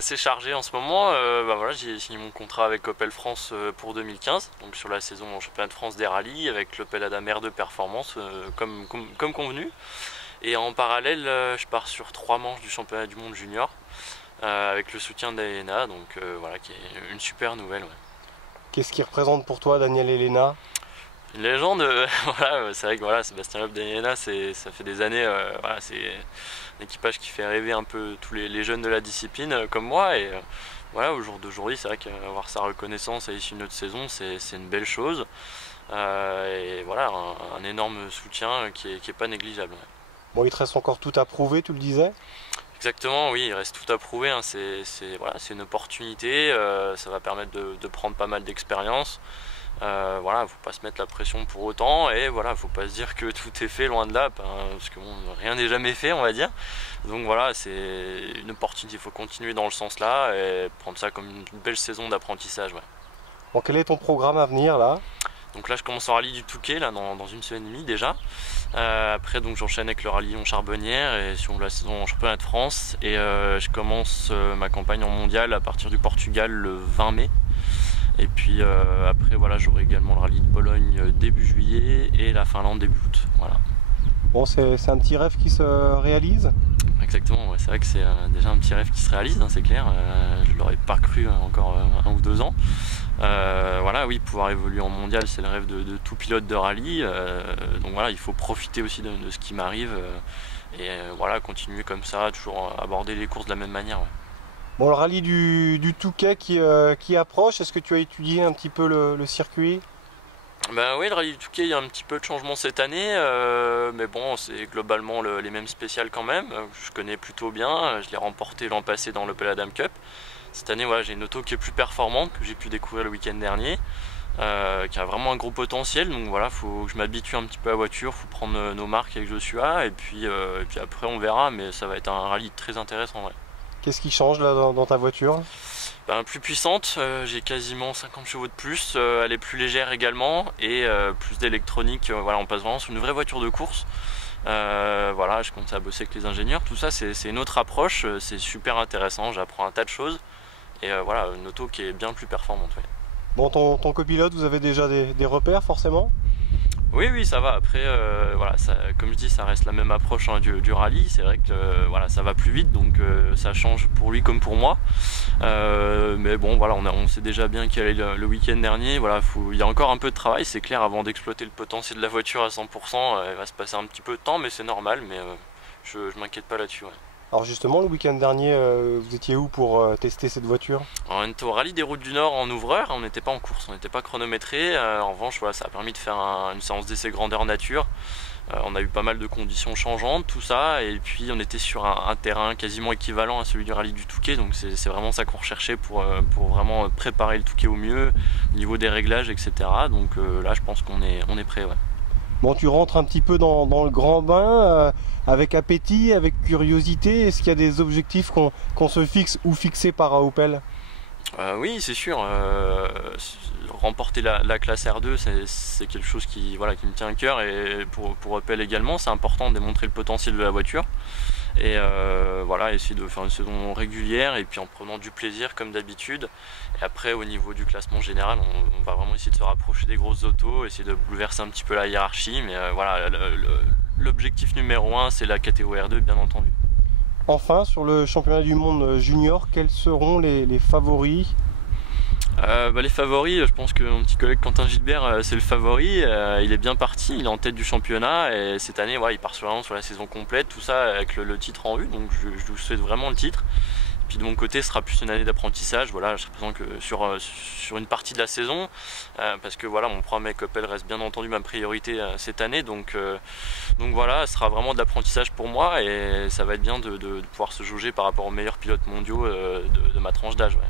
assez chargé en ce moment. Voilà, j'ai signé mon contrat avec Opel France pour 2015, donc sur la saison en championnat de France des rallyes avec l'Opel Adam R2 Performance comme convenu. Et en parallèle, je pars sur 3 manches du championnat du monde junior avec le soutien d'Elena, donc voilà, qui est une super nouvelle. Ouais. Qu'est-ce qui représente pour toi Daniel Elena? Une légende, voilà, c'est vrai que voilà, Sébastien Loeb d'Elena, ça fait des années, voilà, c'est un équipage qui fait rêver un peu tous les jeunes de la discipline comme moi. Et voilà, au jour d'aujourd'hui, c'est vrai qu'avoir sa reconnaissance à l'issue de notre saison, c'est une belle chose. Et voilà, un énorme soutien qui est pas négligeable. Ouais. Bon, il te reste encore tout à prouver, tu le disais? Exactement, oui, il reste tout à prouver, hein. Voilà, c'est une opportunité, ça va permettre de prendre pas mal d'expérience. Voilà, faut pas se mettre la pression pour autant, et voilà, faut pas se dire que tout est fait, loin de là, parce que bon, rien n'est jamais fait, on va dire. Donc voilà, c'est une opportunité, il faut continuer dans le sens là et prendre ça comme une belle saison d'apprentissage. Ouais. Bon, quel est ton programme à venir là? Donc là, je commence en rallye du Touquet là, dans une semaine et demie déjà. Après, donc j'enchaîne avec le rallye Lyon-Charbonnières et sur la saison en championnat de France. Et je commence ma campagne en mondial à partir du Portugal le 20 mai. Et puis après, voilà, j'aurai également le rallye de Bologne début juillet et la Finlande début août. Voilà. Bon, c'est un petit rêve qui se réalise? Exactement, ouais, c'est vrai que c'est déjà un petit rêve qui se réalise, hein, c'est clair. Je ne l'aurais pas cru encore 1 ou 2 ans. Voilà, oui, pouvoir évoluer en mondial, c'est le rêve de tout pilote de rallye. Donc voilà, il faut profiter aussi de ce qui m'arrive et voilà, continuer comme ça, toujours aborder les courses de la même manière. Ouais. Bon, le rallye du Touquet qui approche, est-ce que tu as étudié un petit peu le circuit? Ben oui, le rallye du Touquet, il y a un petit peu de changement cette année, mais bon, c'est globalement les mêmes spéciales quand même. Je connais plutôt bien, je l'ai remporté l'an passé dans l'Opel Adam Cup. Cette année, voilà, j'ai une auto qui est plus performante, que j'ai pu découvrir le week-end dernier, qui a vraiment un gros potentiel. Donc voilà, faut que je m'habitue un petit peu à la voiture, faut prendre nos marques avec Joshua, et puis après on verra, mais ça va être un rallye très intéressant. Ouais. Qu'est-ce qui change là dans ta voiture? Ben, plus puissante, j'ai quasiment 50 chevaux de plus, elle est plus légère également, et plus d'électronique. Voilà, on passe vraiment sur une vraie voiture de course. Voilà, je commence à bosser avec les ingénieurs, tout ça c'est une autre approche, c'est super intéressant, j'apprends un tas de choses. Et voilà, une auto qui est bien plus performante. Ouais. Bon, ton copilote, vous avez déjà des repères forcément? Oui, ça va. Après, voilà, comme je dis, ça reste la même approche hein, du rallye. C'est vrai que voilà, ça va plus vite, donc ça change pour lui comme pour moi. Mais bon, voilà, on sait déjà bien qu'il y allait le week-end dernier. Voilà, il y a encore un peu de travail, c'est clair, avant d'exploiter le potentiel de la voiture à 100%. Il va se passer un petit peu de temps, mais c'est normal. Mais je m'inquiète pas là-dessus. Ouais. Alors justement, le week-end dernier, vous étiez où pour tester cette voiture? On était au rallye des routes du Nord en ouvreur, on n'était pas en course, on n'était pas chronométré. En revanche, voilà, ça a permis de faire une séance d'essai grandeur nature. On a eu pas mal de conditions changeantes, tout ça, et puis on était sur un terrain quasiment équivalent à celui du rallye du Touquet, donc c'est vraiment ça qu'on recherchait pour vraiment préparer le Touquet au mieux, au niveau des réglages, etc. Donc là, je pense qu'on est prêt. Ouais. Bon, tu rentres un petit peu dans le grand bain, avec appétit, avec curiosité. Est-ce qu'il y a des objectifs qu'on se fixe ou fixés par Opel? Oui, c'est sûr. Remporter la classe R2, c'est quelque chose qui me tient à cœur, et pour Opel également, c'est important de démontrer le potentiel de la voiture. Et voilà, essayer de faire une saison régulière et puis en prenant du plaisir comme d'habitude. Et après, au niveau du classement général, on va vraiment essayer de se rapprocher des grosses autos, essayer de bouleverser un petit peu la hiérarchie. Mais voilà, l'objectif numéro 1, c'est la catégorie R2, bien entendu. Enfin, sur le championnat du monde junior, quels seront les favoris? Les favoris, je pense que mon petit collègue Quentin Gilbert, c'est le favori. Il est bien parti, il est en tête du championnat, et cette année, il part sur la saison complète, tout ça avec le titre en vue. Donc je vous souhaite vraiment le titre. Puis de mon côté, ce sera plus une année d'apprentissage. Voilà, je serai présent que sur une partie de la saison, parce que voilà, mon programme avec Opel reste bien entendu ma priorité cette année. Donc voilà, ce sera vraiment de l'apprentissage pour moi, et ça va être bien de pouvoir se jauger par rapport aux meilleurs pilotes mondiaux de ma tranche d'âge. Ouais.